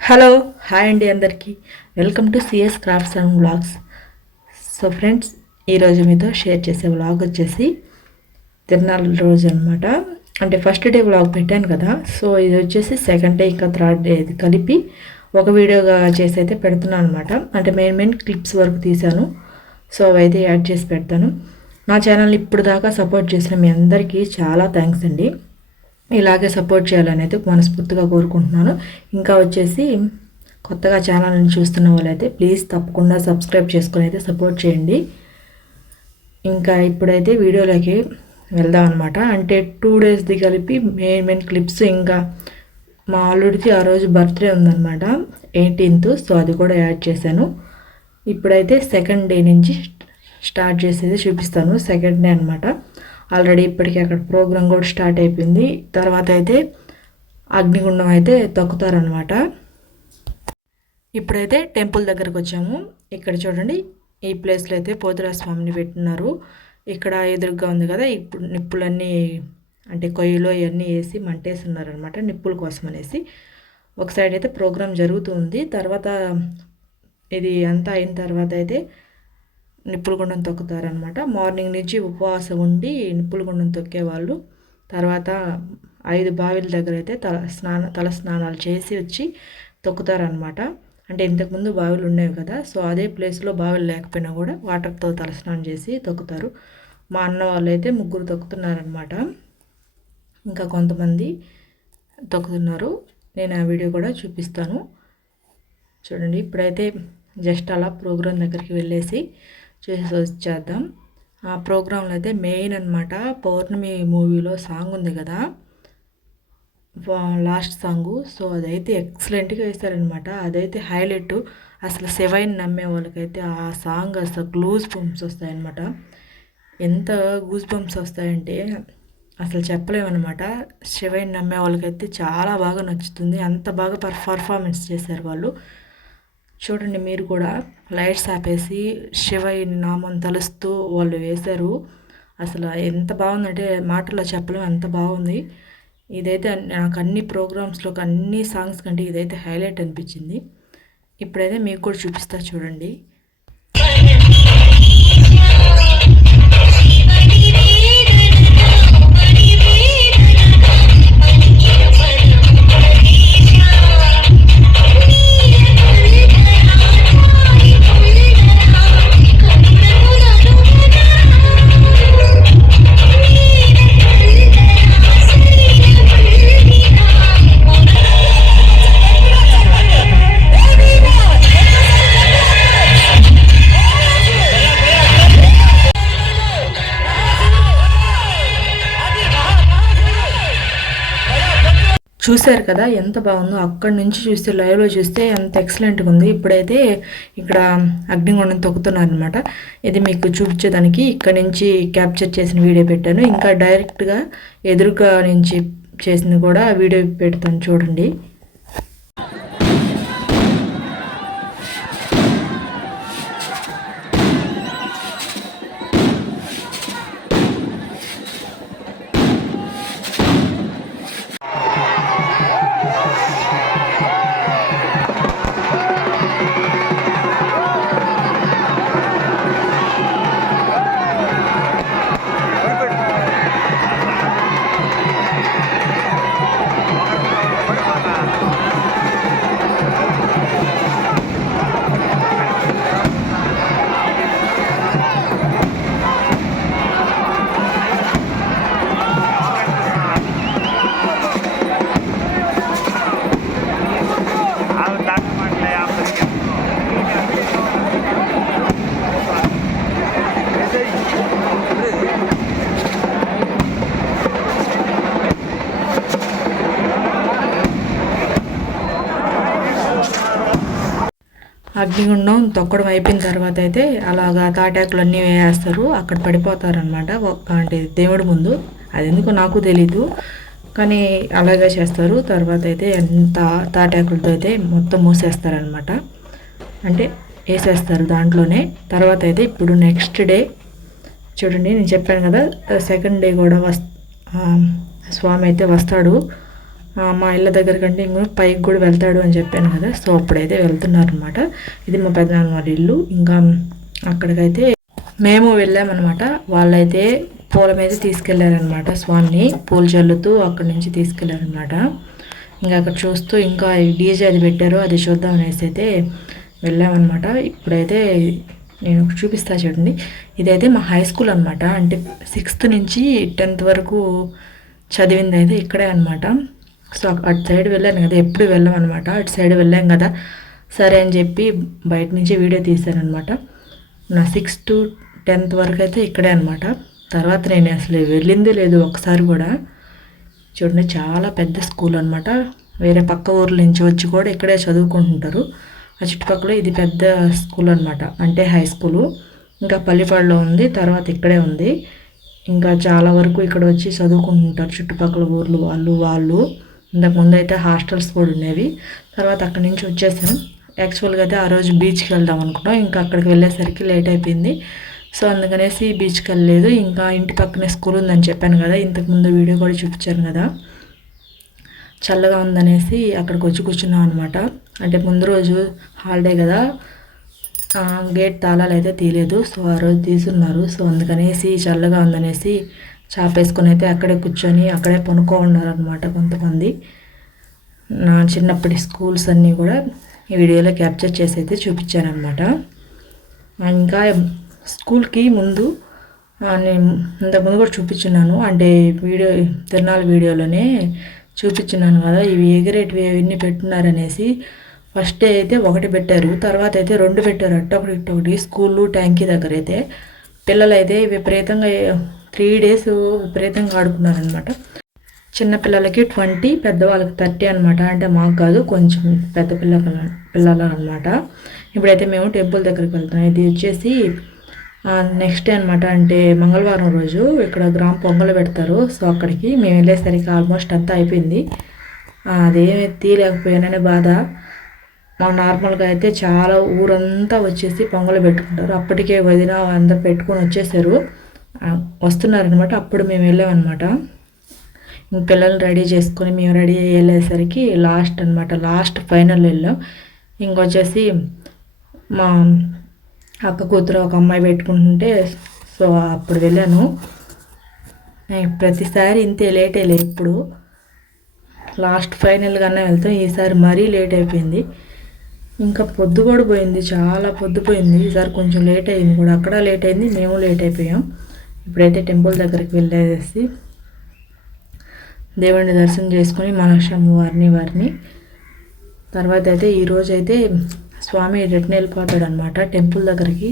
Hello hi అండి అందరికీ. Welcome to CS crafts and vlogs. So friends ఈరోజు మీతో షేర్ చేసే వ్లాగ్ వచ్చేసి తిరునాళ్ళ రోజు అనమాట అంటే ఫస్ట్ డే వ్లాగ్ పెట్టాను కదా. సో ఇది వచ్చేసి సెకండ్ డే ఇంకా థర్డ్ డే ఇది కలిపి ఒక వీడియోగా చేసి అయితే పెడుతున్నాను అనమాట అంటే మెయిన్ మెయిన్ క్లిప్స్ వరకు తీశాను. సో అవైతే యాడ్ చేసి పెడతాను. నా ఛానల్ ఇప్పుడు దాకా సపోర్ట్ చేసిన మీ అందరికీ చాలా థ్యాంక్స్ అండి. ఇలాగే సపోర్ట్ చేయాలని అయితే మనస్ఫూర్తిగా కోరుకుంటున్నాను. ఇంకా వచ్చేసి కొత్తగా ఛానల్ని చూస్తున్న వాళ్ళైతే ప్లీజ్ తప్పకుండా సబ్స్క్రైబ్ చేసుకుని అయితే సపోర్ట్ చేయండి. ఇంకా ఇప్పుడైతే వీడియోలోకి వెళ్దాం అనమాట అంటే టూ డేస్ది కలిపి మెయిన్ మెయిన్ క్లిప్స్ ఇంకా మా అల్లుడికి ఆ రోజు బర్త్డే ఉందన్నమాట. ఎయిటీన్త్ సో అది కూడా యాడ్ చేశాను. ఇప్పుడైతే సెకండ్ డే నుంచి స్టార్ట్ చేసేది చూపిస్తాను. సెకండ్ డే అనమాట ఆల్రెడీ ఇప్పటికీ అక్కడ ప్రోగ్రామ్ కూడా స్టార్ట్ అయిపోయింది. తర్వాత అయితే అగ్నిగుండం అయితే తొక్కుతారనమాట ఇప్పుడైతే టెంపుల్ దగ్గరకు వచ్చాము. ఇక్కడ చూడండి ఈ ప్లేస్లో అయితే పోతురా స్వామిని పెట్టినారు. ఇక్కడ ఎదురుగా ఉంది కదా ఇప్పుడు నిప్పులన్నీ అంటే కొయ్యలో ఇవన్నీ వేసి మంటేస్తున్నారనమాట నిప్పుల కోసం అనేసి. ఒక సైడ్ అయితే ప్రోగ్రాం జరుగుతుంది తర్వాత ఇది అంతా అయిన తర్వాత అయితే నిప్పులు గుండం తొక్కుతారనమాట మార్నింగ్ నుంచి ఉపవాసం ఉండి నిప్పుల గుండం తొక్కేవాళ్ళు. తర్వాత ఐదు బావిల దగ్గర అయితే తల స్నాన తల స్నానాలు చేసి వచ్చి తొక్కుతారనమాట అంటే ఇంతకుముందు బావిలు ఉండేవి కదా సో అదే ప్లేస్లో బావిలు లేకపోయినా కూడా వాటర్తో తల స్నానం చేసి తొక్కుతారు. మా అన్న వాళ్ళు అయితే ముగ్గురు తొక్కుతున్నారనమాట ఇంకా కొంతమంది తొక్కుతున్నారు. నేను ఆ వీడియో కూడా చూపిస్తాను. చూడండి ఇప్పుడైతే జస్ట్ అలా ప్రోగ్రాం దగ్గరికి వెళ్ళేసి చేసి వచ్చేద్దాం ఆ ప్రోగ్రాంలో అయితే మెయిన్ అనమాట పౌర్ణమి మూవీలో సాంగ్ ఉంది కదా. లాస్ట్ సాంగు సో అదైతే ఎక్సలెంట్గా వేస్తారనమాట అదైతే హైలైట్ అసలు సెవైన్ నమ్మే వాళ్ళకైతే ఆ సాంగ్ అసలు గ్లూజ్ బంప్స్ వస్తాయన్నమాట. ఎంత గూస్ బంప్స్ వస్తాయంటే అసలు చెప్పలేమన్నమాట. శివైన్ నమ్మే వాళ్ళకైతే చాలా బాగా నచ్చుతుంది. అంత బాగా పర్ఫార్మెన్స్ చేశారు వాళ్ళు. చూడండి మీరు కూడా లైట్స్ ఆపేసి శివయ్య నామం తలుస్తూ వాళ్ళు వేశారు. అసలు ఎంత బాగుందంటే మాటల్లో చెప్పలేం ఎంత బాగుంది. ఇదైతే నాకు అన్ని ప్రోగ్రామ్స్లో అన్ని సాంగ్స్ కంటే ఇదైతే హైలైట్ అనిపించింది. ఇప్పుడైతే మీకు కూడా చూపిస్తా చూడండి. చూశారు కదా ఎంత బాగుందో. అక్కడి నుంచి చూస్తే లైవ్లో చూస్తే ఎంత ఎక్సలెంట్గా ఉంది. ఇప్పుడైతే ఇక్కడ అగ్నిగుండం తొక్కుతున్నారనమాట ఇది మీకు చూపించేదానికి ఇక్కడ నుంచి క్యాప్చర్ చేసిన వీడియో పెట్టాను. ఇంకా డైరెక్ట్గా ఎదురుగా నుంచి చేసిన కూడా వీడియో పెడతాను చూడండి. అగ్నిగుండం తొక్కడం అయిపోయిన తర్వాత అయితే అలాగా తాటాకులు అన్నీ వేస్తారు అక్కడ పడిపోతారనమాట అంటే దేవుడి ముందు. అది ఎందుకు నాకు తెలీదు. కానీ అలాగే చేస్తారు. తర్వాత అయితే ఎంత తాటాకులతో అయితే మొత్తం మూసేస్తారనమాట అంటే వేసేస్తారు దాంట్లోనే. తర్వాత అయితే ఇప్పుడు నెక్స్ట్ డే చూడండి నేను చెప్పాను కదా సెకండ్ డే కూడా వస్ స్వామి అయితే వస్తాడు. మా ఇళ్ళ దగ్గర కంటే ఇంకా పైకి కూడా వెళ్తాడు అని చెప్పాను కదా. సో అప్పుడైతే వెళ్తున్నారు అనమాట ఇది మా పెద్దనాన్న వాళ్ళ ఇల్లు. ఇంకా అక్కడికైతే మేము వెళ్ళామన్నమాట. వాళ్ళైతే పూల మీద తీసుకెళ్ళారనమాట స్వామిని. పూలు చల్లుతూ అక్కడి నుంచి తీసుకెళ్ళారనమాట ఇంకా అక్కడ చూస్తూ ఇంకా డీజే అది పెట్టారు అది చూద్దాం అనేసి అయితే వెళ్ళామన్నమాట. ఇప్పుడైతే నేను చూపిస్తా చూడండి. ఇదైతే మా హై స్కూల్ అనమాట అంటే సిక్స్త్ నుంచి టెన్త్ వరకు చదివింది అయితే ఇక్కడే అనమాట సో అటు సైడ్ వెళ్ళాను కదా ఎప్పుడు వెళ్ళాం అనమాట అటు సైడ్ వెళ్ళాం కదా. సరే అని చెప్పి బయట నుంచి వీడియో తీశాను అనమాట నా సిక్స్త్ టు టెన్త్ వరకు అయితే ఇక్కడే అనమాట తర్వాత నేను అసలు వెళ్ళిందే లేదు ఒకసారి కూడా. చూడండి చాలా పెద్ద స్కూల్ అనమాట వేరే పక్క ఊర్ల నుంచి వచ్చి కూడా ఇక్కడే చదువుకుంటుంటారు. ఆ చుట్టుపక్కల ఇది పెద్ద స్కూల్ అనమాట అంటే హై స్కూలు. ఇంకా పల్లిపాడులో ఉంది తర్వాత ఇక్కడే ఉంది. ఇంకా చాలా వరకు ఇక్కడ వచ్చి చదువుకుంటుంటారు చుట్టుపక్కల ఊర్లు వాళ్ళు వాళ్ళు. ఇంతకుముందు అయితే హాస్టల్స్ కూడా ఉండేవి. తర్వాత అక్కడి నుంచి వచ్చేసాను. యాక్చువల్గా అయితే ఆ రోజు బీచ్కి వెళ్దాం అనుకున్నాం. ఇంకా అక్కడికి వెళ్ళేసరికి లేట్ అయిపోయింది. సో అందుకనేసి బీచ్కి వెళ్ళలేదు. ఇంకా ఇంటి పక్కనే స్కూల్ ఉందని చెప్పాను కదా. ఇంతకుముందు వీడియో కూడా చూపించాను కదా. చల్లగా ఉందనేసి అక్కడికి వచ్చి కూర్చున్నాం అనమాట అంటే ముందు రోజు హాలిడే కదా. గేట్ తాళాలు అయితే తీయలేదు. సో ఆ రోజు తీసున్నారు. సో అందుకనేసి చల్లగా ఉందనేసి చాపేసుకుని అయితే అక్కడే కూర్చొని అక్కడే పనుకో ఉన్నారనమాట కొంతమంది. నా చిన్నప్పటి స్కూల్స్ అన్నీ కూడా ఈ వీడియోలో క్యాప్చర్ చేసి అయితే చూపించాను అనమాట ఇంకా స్కూల్కి ముందు నేను ఇంతకుముందు కూడా చూపించున్నాను. అంటే వీడియో తిరునాళ్ళ వీడియోలోనే చూపించున్నాను కదా. ఇవి ఎగిరేటివి ఇవన్నీ పెట్టున్నారనేసి ఫస్ట్ డే అయితే ఒకటి పెట్టారు. తర్వాత అయితే రెండు పెట్టారు. అట్టొకటి ఇట్టొకటి స్కూలు ట్యాంకీ దగ్గర అయితే పిల్లలైతే విపరీతంగా త్రీ డేస్ విపరీతంగా ఆడుకున్నారనమాట చిన్న పిల్లలకి ట్వంటీ పెద్దవాళ్ళకి థర్టీ అనమాట అంటే మాకు కాదు కొంచెం పెద్ద పిల్లల పిల్లలు అనమాట ఇప్పుడైతే మేము టెంపుల్ దగ్గరికి వెళ్తున్నాం ఇది వచ్చేసి నెక్స్ట్ డే అనమాట అంటే మంగళవారం రోజు ఇక్కడ గ్రామ పొంగలు పెడతారు. సో అక్కడికి మేము వెళ్ళేసరికి ఆల్మోస్ట్ అంతా అయిపోయింది. అదేమీ తీయలేకపోయాననే బాధ. మా నార్మల్గా అయితే చాలా ఊరంతా వచ్చేసి పొంగలు పెట్టుకుంటారు. అప్పటికే వదిన అందరు పెట్టుకొని వచ్చేసారు. వస్తున్నారనమాట అప్పుడు మేము వెళ్ళామన్నమాట. పిల్లల్ని రెడీ చేసుకొని మేము రెడీ వెళ్ళేసరికి లాస్ట్ అనమాట లాస్ట్ ఫైనల్ వెళ్ళాం. ఇంకొచ్చేసి మా అక్క కూతురు ఒక అమ్మాయి పెట్టుకుంటుంటే సో అప్పుడు వెళ్ళాను. ప్రతిసారి ఇంతే లేట్ వెళ్ళే ఇప్పుడు. లాస్ట్ ఫైనల్గానే వెళ్తాం. ఈసారి మరీ లేట్ అయిపోయింది. ఇంకా పొద్దు కూడా పోయింది. చాలా పొద్దు పోయింది. ఈసారి కొంచెం లేట్ అయింది కూడా. అక్కడ లేట్ అయింది. మేము లేట్ అయిపోయాం. ఇప్పుడైతే టెంపుల్ దగ్గరికి వెళ్ళేసి దేవుడిని దర్శనం చేసుకుని మనక్షమ్మ వారిని వారిని. తర్వాత అయితే ఈరోజు అయితే స్వామి రిటర్న్ వెళ్ళిపోతాడు అనమాట టెంపుల్ దగ్గరికి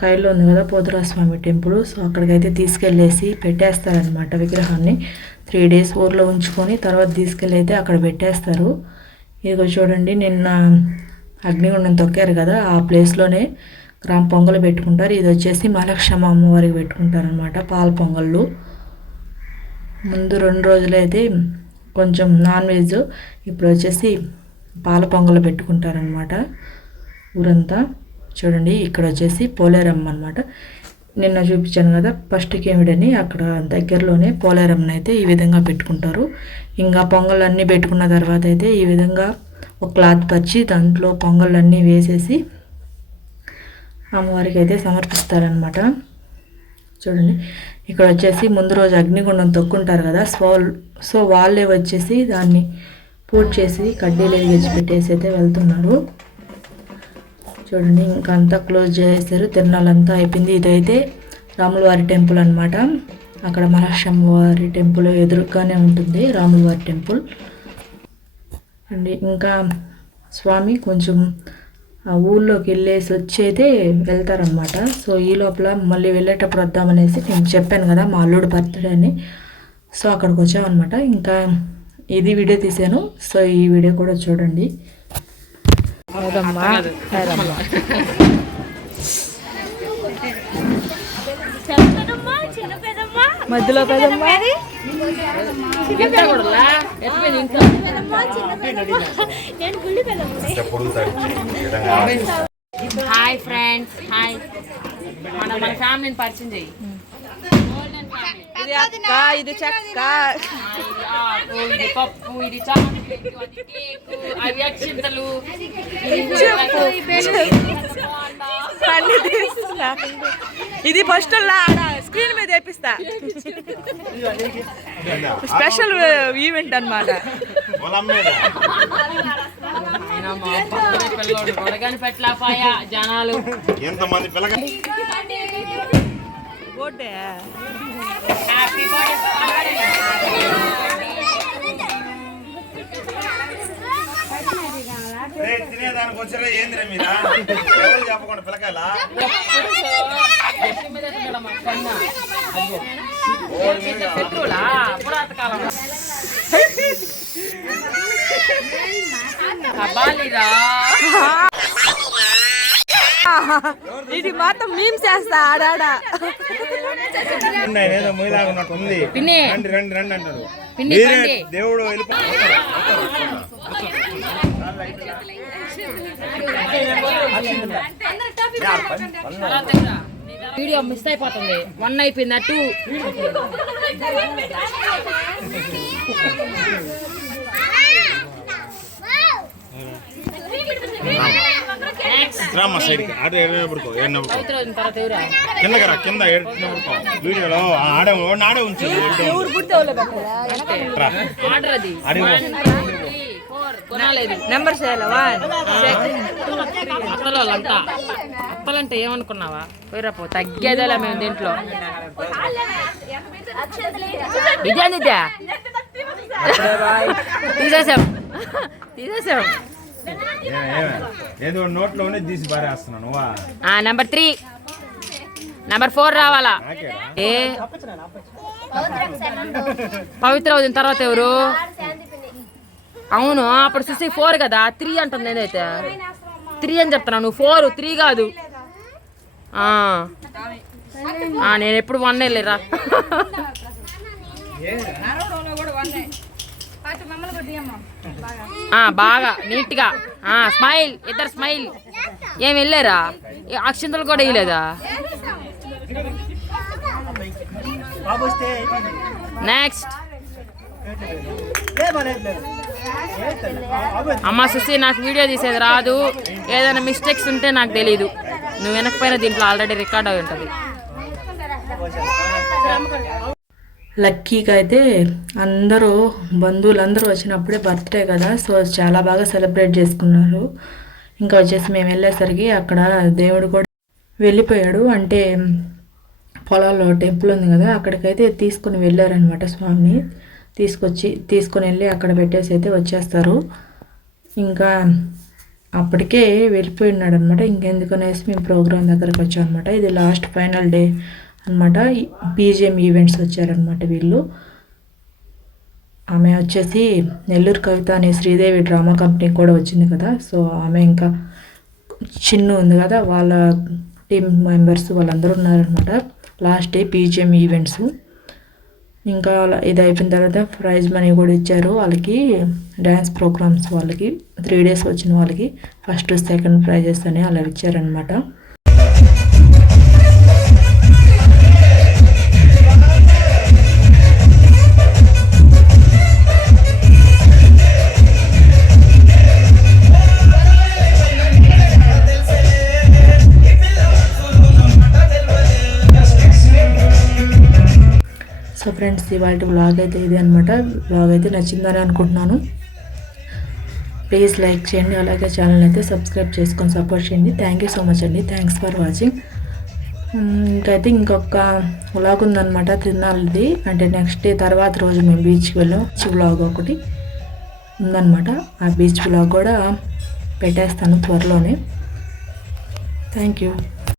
కైలో ఉంది కదా పోతురా స్వామి టెంపుల్. సో అక్కడికైతే తీసుకెళ్ళేసి పెట్టేస్తారనమాట విగ్రహాన్ని. త్రీ డేస్ ఊర్లో ఉంచుకొని తర్వాత తీసుకెళ్ళి అయితే అక్కడ పెట్టేస్తారు. ఇదిగో చూడండి నిన్న అగ్నిగుండం తొక్కారు కదా ఆ ప్లేస్లోనే. గ్రామ పొంగలు పెట్టుకుంటారు. ఇది వచ్చేసి మహాలక్ష్మ అమ్మవారికి పెట్టుకుంటారనమాట పాల పొంగళ్ళు. ముందు రెండు రోజులైతే కొంచెం నాన్ వెజ్ ఇప్పుడు వచ్చేసి పాల పొంగలు పెట్టుకుంటారనమాట ఊరంతా. చూడండి ఇక్కడ వచ్చేసి పోలేరమ్మ అనమాట నిన్న చూపించాను కదా ఫస్ట్ కేమిడని అక్కడ దగ్గరలోనే పోలేరమ్మని అయితే ఈ విధంగా పెట్టుకుంటారు. ఇంకా పొంగళ్ళన్నీ పెట్టుకున్న తర్వాత అయితే ఈ విధంగా ఒక క్లాత్ పరిచి దాంట్లో పొంగళ్ళన్నీ వేసేసి అమ్మవారికి అయితే సమర్పిస్తారనమాట చూడండి. ఇక్కడ వచ్చేసి ముందు రోజు అగ్నిగుండం తొక్కుంటారు కదా సో సో వాళ్ళే వచ్చేసి దాన్ని పూజ చేసి కడ్డీలు వెలిగించి పెట్టేసి అయితే వెళ్తున్నారు. చూడండి ఇంకా అంతా క్లోజ్ చేసేసారు. తిరునాళ్ళంతా అయిపోయింది. ఇదైతే రాములవారి టెంపుల్ అనమాట అక్కడ మహాలక్ష్మ వారి టెంపుల్ ఎదురుగానే ఉంటుంది రాములవారి టెంపుల్. అండి ఇంకా స్వామి కొంచెం ఊళ్ళోకి వెళ్ళేసి వచ్చి అయితే వెళ్తారనమాట సో ఈ లోపల మళ్ళీ వెళ్ళేటప్పుడు వద్దామనేసి నేను చెప్పాను కదా మా అల్లుడు బర్త్డే అని. సో అక్కడికి వచ్చామన్నమాట. ఇంకా ఇది వీడియో తీసాను సో ఈ వీడియో కూడా చూడండి. మధ్యలో పెదమ్మ హాయ్ ఫ్రెండ్స్ హాయ్. మన మన ఫ్యామిలీని పరిచయం చెయ్యి ఇది అక్క ఇది చెక్క. ఇది పప్పు ఇది తీస్తున్నా. ఇది ఫస్ట్ ఆడ స్క్రీన్ మీద వేపిస్తా. స్పెషల్ ఈవెంట్ పెట్టలేపాయా జనాలు. ఎంతమంది పిల్లగా ఓటే హ్యాపీ రేయ్, తినేదానికి వచ్చారా ఏందిరా మీరా ఎవరు చెప్పకుండా పిల్లకాయలా పెట్రోలా పురాతకాలం కబాలిరా ఇది మాత్రం మీమ్స్ చేస్తా ఆడాడ? పిన్ని. రండి రండి రండి అంటారు. పిన్ని, మీరే రండి. దేవుడు వీడియో మిస్ అయిపోతుంది. వన్ అయిపోయింది? టూ రామ్మ సైడ్కి. ఆడ ఏడినప్పుడు కిందకి రా కింద వీడియోలో ఆ ఆడ ఉంచు. నెంబర్ అత్తలంటే ఏమనుకున్నావా? పోయిరా పో. తగ్గేదేలా మేము దీంట్లో. ఇదేంది ఇదే? తీసేసాం. తీసేసాం. ఏదో నోట్లోనే తీసి బారేస్తున్నాను నువ్వా ఆ నెంబర్ త్రీ నెంబర్ ఫోర్ రావాలా? ఏ? పవిత్ర వదిన తర్వాత ఎవరు? అవును అప్పుడు చూసి ఫోర్ కదా. త్రీ అంటుంది నేనైతే. త్రీ అని చెప్తున్నా నువ్వు. ఫోర్ త్రీ కాదు. ఆ. ఆ, నేను ఎప్పుడు వన్ వెళ్ళిరా బాగా. నీట్గా. ఆ, స్మైల్ ఇద్దరు స్మైల్. ఏం వెళ్ళారా? ఏ, అక్షింతలు కూడా వేయలేదా నెక్స్ట్ అమ్మ సుసి నాకు వీడియో తీసేది రాదు. ఏదైనా మిస్టేక్స్ ఉంటే నాకు తెలీదు. నువ్వు వెనకపోయినా దీంట్లో ఆల్రెడీ రికార్డ్ అయి ఉంటుంది. లక్కీగా అయితే అందరూ బంధువులందరూ వచ్చినప్పుడే బర్త్డే కదా. సో చాలా బాగా సెలబ్రేట్ చేసుకున్నారు. ఇంకా వచ్చేసి మేము వెళ్ళేసరికి అక్కడ దేవుడు కూడా వెళ్ళిపోయాడు. అంటే పొలాల్లో టెంపుల్ ఉంది కదా అక్కడికైతే తీసుకుని వెళ్ళారనమాట స్వామిని. తీసుకొచ్చి తీసుకొని వెళ్ళి అక్కడ పెట్టేసి అయితే వచ్చేస్తారు. ఇంకా అప్పటికే వెళ్ళిపోయినాడు అనమాట ఇంకెందుకనేసి మేము ప్రోగ్రామ్ దగ్గరకు వచ్చాం అనమాట ఇది లాస్ట్ ఫైనల్ డే అనమాట బీజిఎం ఈవెంట్స్ వచ్చారనమాట వీళ్ళు. ఆమె వచ్చేసి నెల్లూరు కవిత అనే శ్రీదేవి డ్రామా కంపెనీ కూడా వచ్చింది కదా. సో ఆమె ఇంకా చిన్ను ఉంది కదా. వాళ్ళ టీమ్ మెంబర్స్ వాళ్ళందరూ ఉన్నారనమాట లాస్ట్ డే పీజిఎం ఈవెంట్స్. ఇంకా ఇది అయిపోయిన తర్వాత ప్రైజ్ మనీ కూడా ఇచ్చారు వాళ్ళకి. డ్యాన్స్ ప్రోగ్రామ్స్ వాళ్ళకి. త్రీ డేస్ వచ్చిన వాళ్ళకి. ఫస్ట్ సెకండ్ ప్రైజెస్ అని అలా ఇచ్చారనమాట సో ఫ్రెండ్స్ ఇవాళ వ్లాగ్ అయితే ఇది అనమాట వ్లాగ్ అయితే నచ్చిందని అనుకుంటున్నాను. ప్లీజ్ లైక్ చేయండి అలాగే ఛానల్ అయితే సబ్స్క్రైబ్ చేసుకొని సపోర్ట్ చేయండి. థ్యాంక్ యూ సో మచ్ అండి. థ్యాంక్స్ ఫర్ వాచింగ్ ఇంకైతే ఇంకొక వ్లాగ్ ఉందనమాట తిరునాళ్ళది. అంటే నెక్స్ట్ డే తర్వాత రోజు మేము బీచ్కి వెళ్ళాం. బీచ్ వ్లాగ్ ఒకటి ఉందనమాట ఆ బీచ్ వ్లాగ్ కూడా పెట్టేస్తాను త్వరలోనే. Thank you